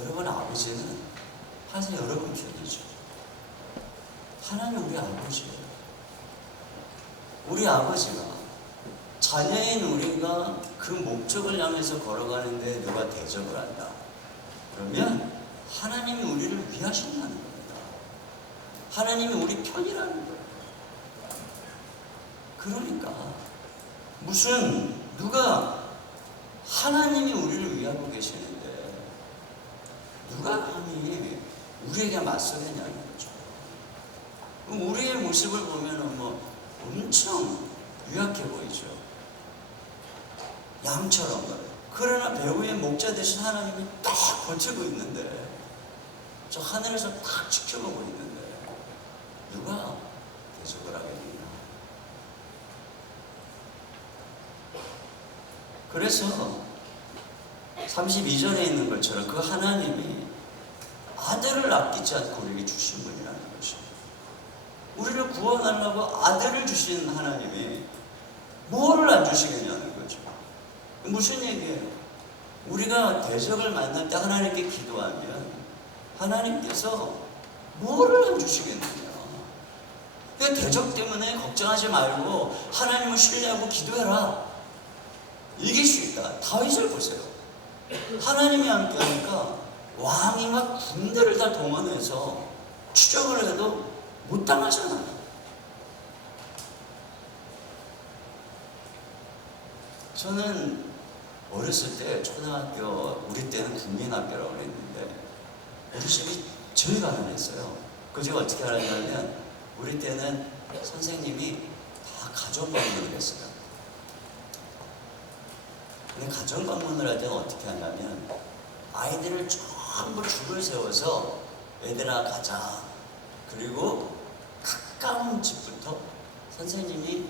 여러분 아버지는 항상 여러분 편이죠. 하나님 우리 아버지예요. 우리 아버지가 자녀인 우리가 그 목적을 향해서 걸어가는데 누가 대적을 한다. 그러면 하나님이 우리를 위하신다는 겁니다. 하나님이 우리 편이라는 거예요. 그러니까 무슨 누가 하나님이 우리를 위하고 계시는데 누가 감히 우리에게 맞서겠냐는 거죠. 우리의 모습을 보면은 엄청 유약해 보이죠. 양처럼. 그러나 배후의 목자 되신 하나님이 딱 버티고 있는데, 저 하늘에서 딱 지켜보고 있는데 누가 대적을 하겠느냐. 그래서 32절에 있는 것처럼 그 하나님이 아들을 아끼지 않고 우리에게 주신 분이라는 것이죠. 우리를 구원하려고 아들을 주신 하나님이 뭐를 안 주시겠냐는 거죠. 무슨 얘기예요? 우리가 대적을 만날 때 하나님께 기도하면 하나님께서 뭐를 안 주시겠느냐. 그 대적 때문에 걱정하지 말고 하나님을 신뢰하고 기도해라. 이길 수 있다. 다윗을 보세요. 하나님이 함께하니까 왕이 막 군대를 다 동원해서 추적을 해도 못 당하잖아요. 저는 어렸을 때 초등학교, 우리 때는 국민학교라고 그랬는데 우리 집이 제일 가난했어요. 그 제가 어떻게 알았냐면 우리 때는 선생님이 다 가정방문을 했어요. 근데 가정방문을 할 때는 어떻게 하냐면 아이들을 전부 줄을 세워서 얘들아 가자. 그리고 가까운 집부터 선생님이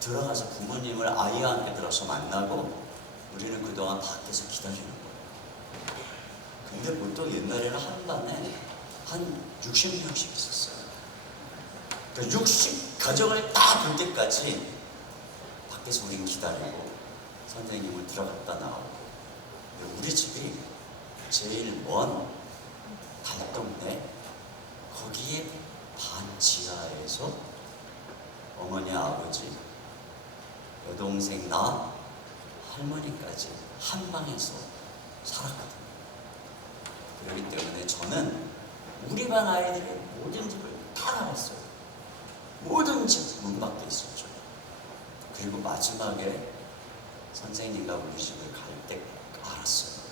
들어가서 부모님을 아이와 함께 들어서 만나고 우리는 그동안 밖에서 기다리는 거예요. 근데 보통 옛날에는 한 반에 한 60명씩 있었어요. 그러니까 60 가정을 다 볼 때까지 밖에서 우리는 기다리고 선생님을 들어갔다 나오고. 근데 우리 집이 제일 먼 달동네 거기에 반지하에서 어머니 아버지 여동생 나 할머니까지 한 방에서 살았거든요. 그렇기 때문에 저는 우리 반 아이들의 모든 집을 다 나갔어요. 모든 집 문 밖에 있었죠. 그리고 마지막에 선생님과 우리 집을 갈 때 알았어요.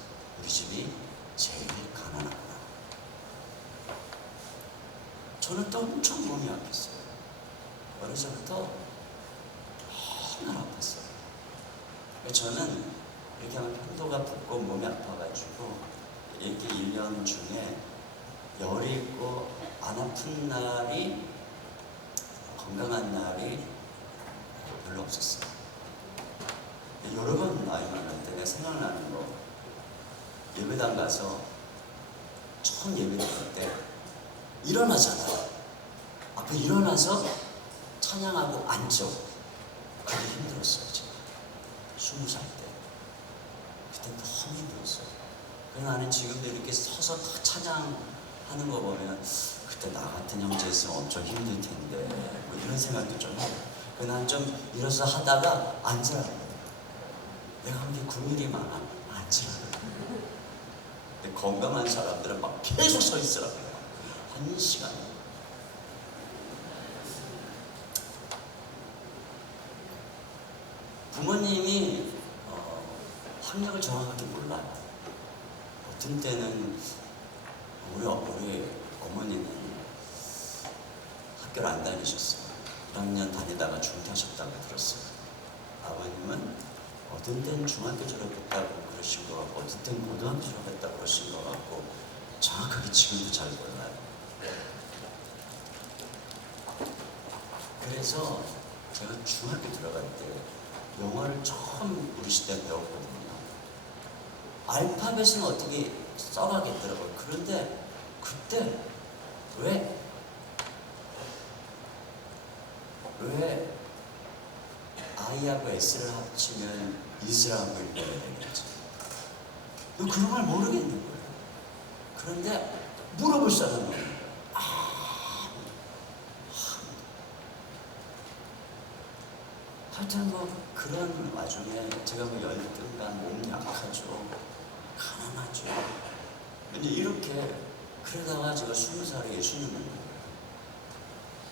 우리 집이 제일 가난하구나. 저는 또 엄청 몸이 아팠어요. 어려서부터 맨날 아팠어요. 저는 이렇게 하면 편도가 붓고 몸이 아파가지고 이렇게 1년 중에 열이 있고 안 아픈 날이, 건강한 날이 별로 없었어요. 여러 번 나이 많을 때 내가 생각나는 거, 예배당 가서 처음 예배 드릴 때 일어나잖아요. 앞에 일어나서 찬양하고 앉아. 그게 힘들었어요. 제가 20살 때. 그때 너무 힘들었어요. 그래서 나는 지금도 이렇게 서서 찬양하는 거 보면 그때 나 같은 형제 있으면 엄청 힘들 텐데 뭐 이런 생각도 좀 하고. 그래서 난 좀 일어서 하다가 앉으라고. 내가 한 게 근육이 많아. 앉으라고. 근데 건강한 사람들은 막 계속 서 있으라고. 1시간. 부모님이 학력을 정확하게 몰라요. 어떤 때는 우리 어머니는 학교를 안 다니셨어요. 1학년 다니다가 중퇴하셨다고 들었어요. 아버님은 어떤 때는 중학교 졸업했다고 그러신 것 같고 어떤 때는 고등학교 졸업했다고 그러신 것 같고 정확하게 지금도 잘 몰라요. 그래서 제가 중학교 들어갈 때 영어를 처음 우리 시대에 배웠거든요. 알파벳은 어떻게 써가겠더라고요. 그런데 그때 왜 I하고 S를 합치면 is라고 읽어야 되겠지. 그런 걸 모르겠는 거예요. 그런데 물어볼 사람은 없는 거예요. 하여튼 뭐 그런 와중에 제가 뭐 열등감, 몸 약하죠, 가난하죠. 이제 이렇게 그러다가 제가 20살에 예수님을 만나요.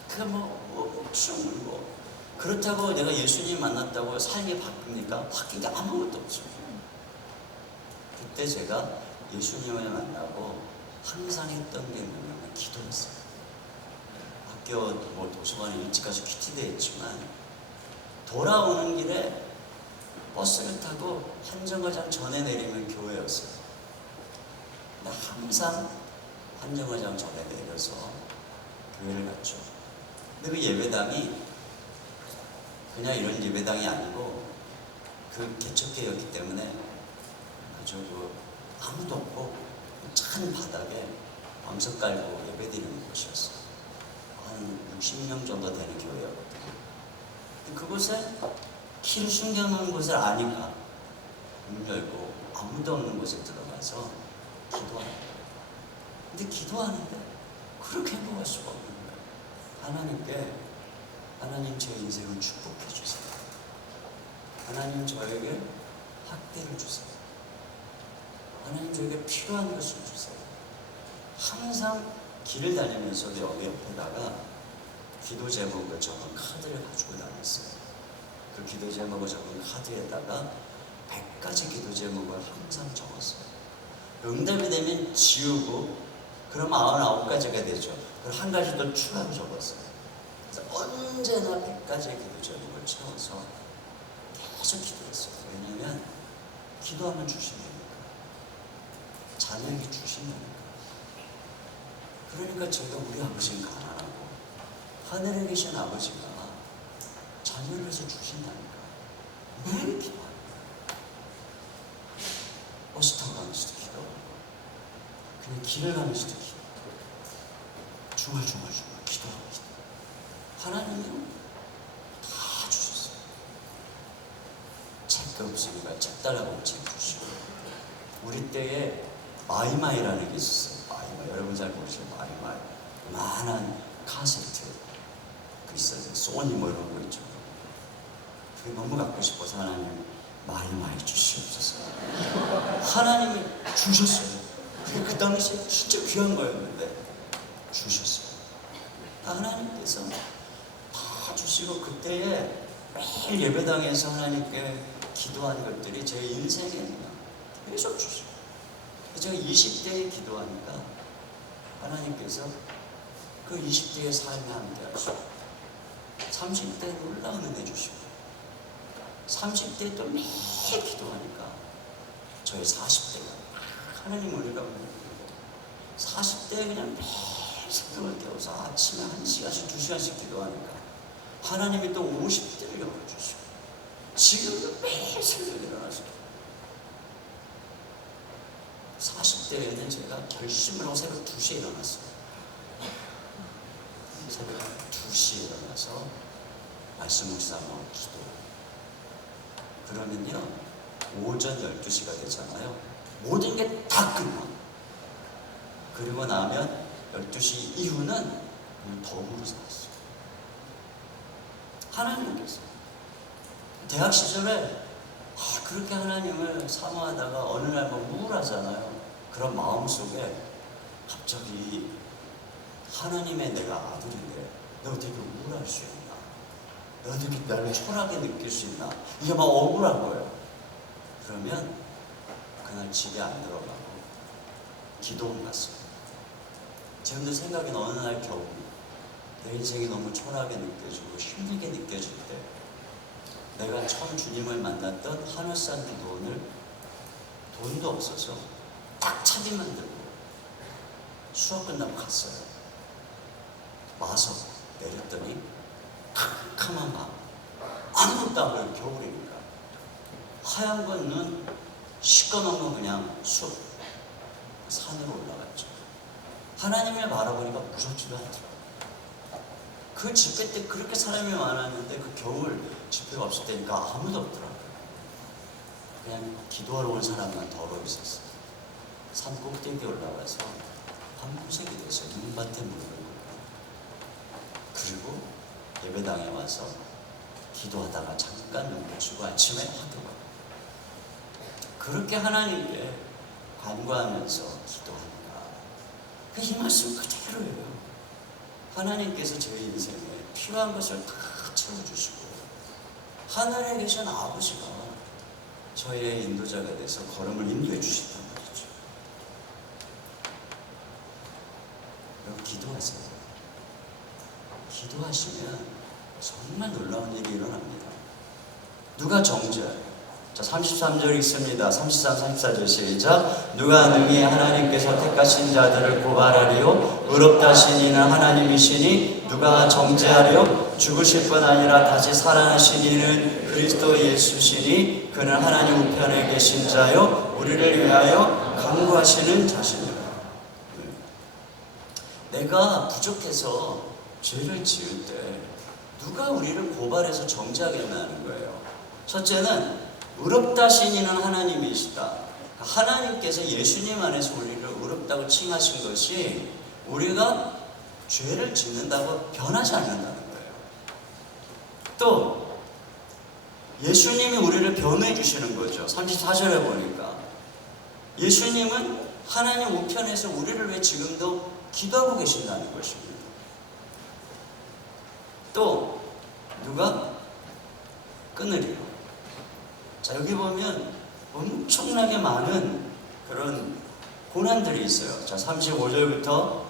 그가 뭐 그렇다고 내가 예수님 만났다고 삶이 바뀝니까? 바뀐 게 아무것도 없어요. 그때 제가 예수님을 만나고 항상 했던 게 뭐냐면 기도했어요. 학교 뭐 도서관에 일찍 가서 큐티도 했지만 돌아오는 길에 버스를 타고 한정거장 전에 내리면 교회였어요. 근데 항상 한정거장 전에 내려서 교회를 갔죠. 근데 그 예배당이 그냥 이런 예배당이 아니고 그 개척교회였기 때문에 아주 아무도 없고 찬 바닥에 방석 깔고 예배드리는 곳이었어요. 한 60명 정도 되는 교회였거든요. 그곳에 키를 숨겨놓은 곳을 아니까 문 열고 아무도 없는 곳에 들어가서 기도하는 거예요. 근데 기도하는데 그렇게 행복할 수가 없는 거예요. 하나님께 하나님 제 인생을 축복해 주세요. 하나님 저에게 학대를 주세요. 하나님 저에게 필요한 것을 주세요. 항상 길을 다니면서도 여기 옆에다가 기도 제목을 적은 카드를 가지고 다녔어요. 그 기도 제목을 적은 카드에다가 100가지 기도 제목을 항상 적었어요. 응답이 되면 지우고 그럼 99가지가 되죠. 그걸 한 가지 더 추가로 적었어요. 그래서 언제나 100가지의 기도 제목을 채워서 계속 기도했어요. 왜냐하면 기도하면 주신다니까. 자녀에게 주신다니까. 그러니까 제가 우리 아버지는 가난하고 하늘에 계신 아버지가 자녀를 위해서 주신다니까. 매일 기도하니까. 버스 타고 가면서도 기도하고 그냥 길을 가면서도 기도하고 중얼중얼 기도하고 하나님은 다 주셨어요. 책도 없으니까 책 달라고 책 주시고 우리 때에 마이마이라는 게 있었어요. 마이마이. 여러분 잘 모르시죠? 마이마이. 많은 카세트 그 있어요. 소니 뭐 이런 거 있죠. 그게 너무 갖고 싶어서 하나님 마이마이 주시옵소서. 하나님이 주셨어요. 그게 그 당시에 진짜 귀한 거였는데 주셨어요. 하나님께서 다 주시고 그때에 매일 예배당에서 하나님께 기도한 것들이 제 인생에 계속 주시고 제가 20대에 기도하니까 하나님께서 그 20대의 삶에 함께 하시고 30대에 놀라운 은혜 주시고 30대에 또 매일 기도하니까 저의 40대가 하나님 은혜가 40대에 그냥 매일 새벽을 깨워서 아침에 1시간씩 2시간씩 기도하니까 하나님이 또 50대를 열어주시고 지금도 매일 새벽에 일어나서 40대에는 제가 결심을 하고 새벽 2시에 일어났어요. 새벽 2시에 일어나서 말씀 묵상하고 기도. 그러면요 오전 12시가 되잖아요. 모든 게 다 끝나. 그리고 나면 12시 이후는 덤으로 살았어요. 하나님께서 대학 시절에 그렇게 하나님을 사모하다가 어느 날 뭐 우울하잖아요. 그런 마음속에 갑자기 하나님의 내가 아들인데 너 어떻게 우울할 수 있나? 너 어떻게 나를 초라하게 느낄 수 있나? 이게 막 억울한 거예요. 그러면 그날 집에 안 들어가고 기도원 갔어요. 지금도 생각이 어느 날 겨우 내 인생이 너무 초라하게 느껴지고 힘들게 느껴질 때 내가 처음 주님을 만났던 한월산 기도원을 돈도 없어서 딱 차비만 들고 수업 끝나고 갔어요. 와서 내렸더니 캄캄한 밤 아무것도 안 보여요. 겨울이니까 하얀 건 눈 시꺼먼 건 그냥 숲 산으로 올라갔죠. 하나님을 바라보니까 무섭지도 않더라고요. 그 집회 때 그렇게 사람이 많았는데 그 겨울 집회가 없을 때니까 아무도 없더라고요. 그냥 기도하러 온 사람만 더러 있었어요. 산 꼭대기에 올라가서 밤새게 됐어요. 눈밭에 물을 고 그리고 예배당에 와서 기도하다가 잠깐 눈 붙이고 아침에 학교 가고 그렇게 하나님께 간구하면서 기도합니다. 이 말씀 그대로예요. 하나님께서 저희 인생에 필요한 것을 다 채워주시고 하늘에 계신 아버지가 저희의 인도자가 돼서 걸음을 인도해 주신단 말이죠. 여러분 기도하세요. 기도하시면 정말 놀라운 일이 일어납니다. 누가 정죄하요? 자, 33절 읽습니다. 33, 34절 시작. 누가 능히 하나님께서 택하신 자들을 고발하리요? 의롭다 하신 이는 하나님이시니 누가 정죄하리요? 죽으실 뿐 아니라 다시 살아나신 이는 그리스도 예수시니 그는 하나님 우편에 계신 자요 우리를 위하여 간구하시는 자시니라. 내가 부족해서 죄를 지을 때 누가 우리를 고발해서 정죄하겠냐는 거예요. 첫째는 의롭다 하신 이는 하나님이시다. 하나님께서 예수님 안에서 우리를 의롭다고 칭하신 것이 우리가 죄를 짓는다고 변하지 않는다는 거예요. 또 예수님이 우리를 변호해 주시는 거죠. 34절에 보니까 예수님은 하나님 우편에서 우리를 왜 지금도 기도하고 계신다는 것입니다. 또 누가 끊으리요? 자, 여기 보면 엄청나게 많은 그런 고난들이 있어요. 자, 35절부터